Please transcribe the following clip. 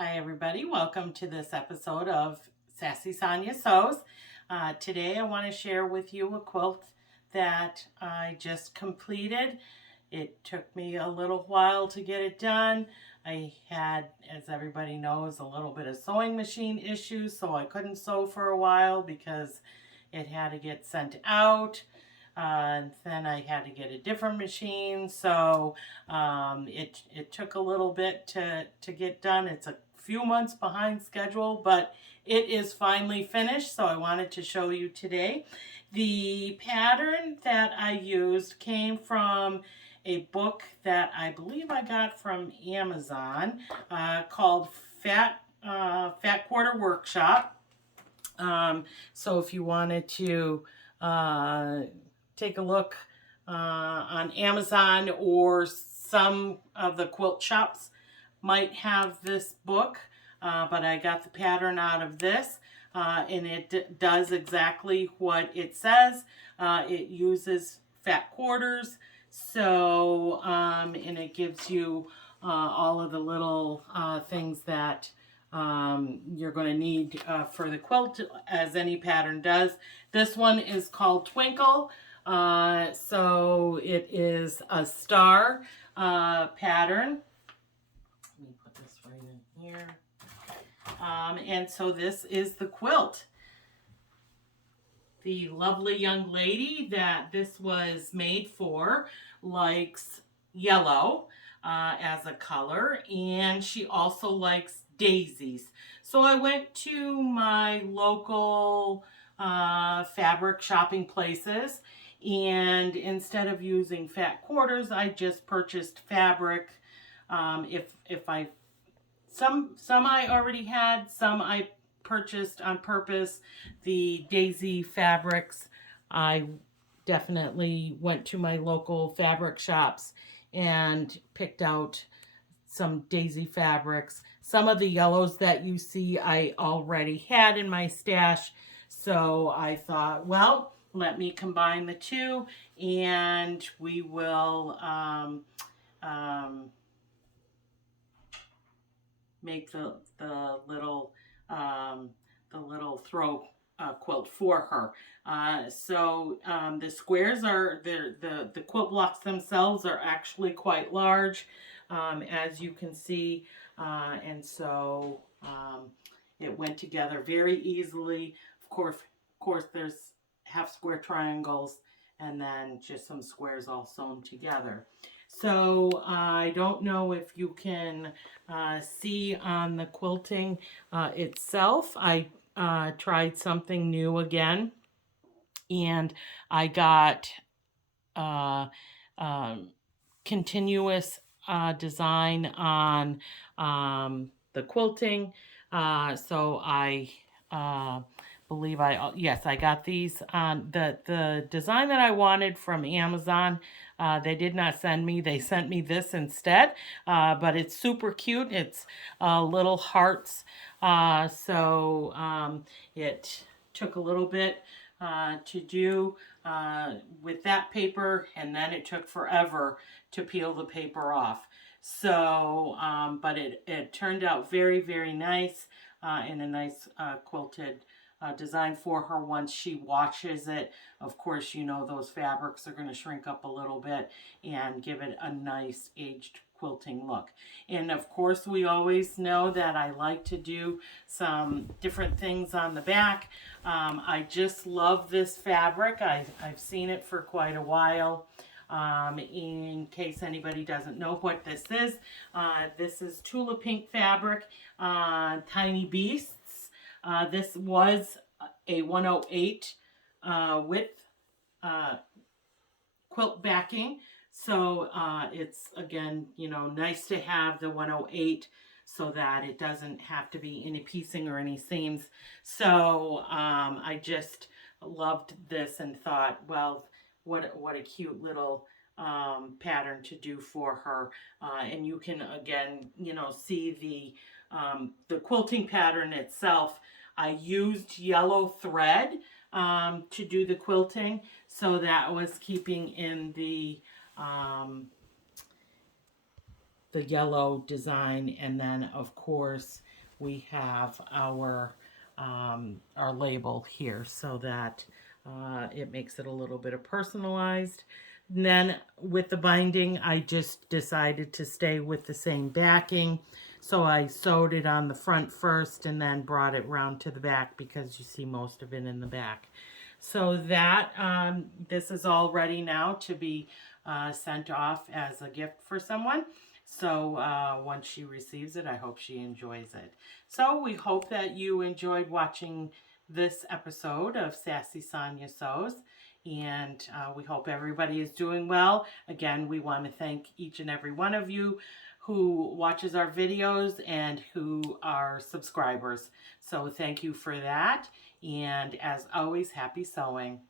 Hi everybody, welcome to this episode of Sassy Sonya Sews. Today I want to share with you a quilt that I just completed. It took me a little while to get it done. I had, as everybody knows, a little bit of sewing machine issues, so I couldn't sew for a while because it had to get sent out. And then I had to get a different machine, so it took a little bit to get done. It's a few months behind schedule, but it is finally finished, so I wanted to show you today. The pattern that I used came from a book that I believe I got from Amazon called Fat Quarter Workshop. So if you wanted to take a look on Amazon, or some of the quilt shops might have this book, but I got the pattern out of this, and it does exactly what it says. It uses fat quarters, so and it gives you all of the little things that you're going to need for the quilt, as any pattern does. This one is called Twinkle. So it is a star pattern. Let me put this right in here. And so this is the quilt. The lovely young lady that this was made for likes yellow as a color, and she also likes daisies. So I went to my local fabric shopping places, and instead of using fat quarters, I just purchased fabric. If I some I already had, some I purchased on purpose. The daisy fabrics, I definitely went to my local fabric shops and picked out some daisy fabrics. Some of the yellows that you see I already had in my stash, so I thought, well, let me combine the two, and we will make the little throw quilt for her. The squares are the quilt blocks themselves are actually quite large, as you can see, and so it went together very easily. Of course, there's half square triangles and then just some squares all sewn together. So I don't know if you can see on the quilting itself. I tried something new again, and I got continuous design on the quilting. So I believe yes, I got these on the design that I wanted from Amazon. They did not send me, they sent me this instead, but it's super cute. It's little hearts, it took a little bit to do with that paper, and then it took forever to peel the paper off. So but it turned out very, very nice, in a nice quilted design for her. Once she washes it, of course, you know, those fabrics are going to shrink up a little bit and give it a nice aged quilting look. And of course, we always know that I like to do some different things on the back. I just love this fabric. I've seen it for quite a while. In case anybody doesn't know what this is Tula Pink fabric, Tiny Beasts. This was a 108 width quilt backing. So it's, again, you know, nice to have the 108 so that it doesn't have to be any piecing or any seams. So I just loved this and thought, well, what a cute little pattern to do for her. And you can, again, you know, see the quilting pattern itself. I used yellow thread to do the quilting, so that was keeping in the the yellow design, and then of course we have our label here, so that it makes it a little bit of personalized. And then with the binding, I just decided to stay with the same backing. So I sewed it on the front first and then brought it round to the back, because you see most of it in the back. So that this is all ready now to be sent off as a gift for someone. So once she receives it, I hope she enjoys it. So we hope that you enjoyed watching this episode of Sassy Sonya Sews, and we hope everybody is doing well. Again, we want to thank each and every one of you who watches our videos and who are subscribers. So thank you for that, and as always, happy sewing.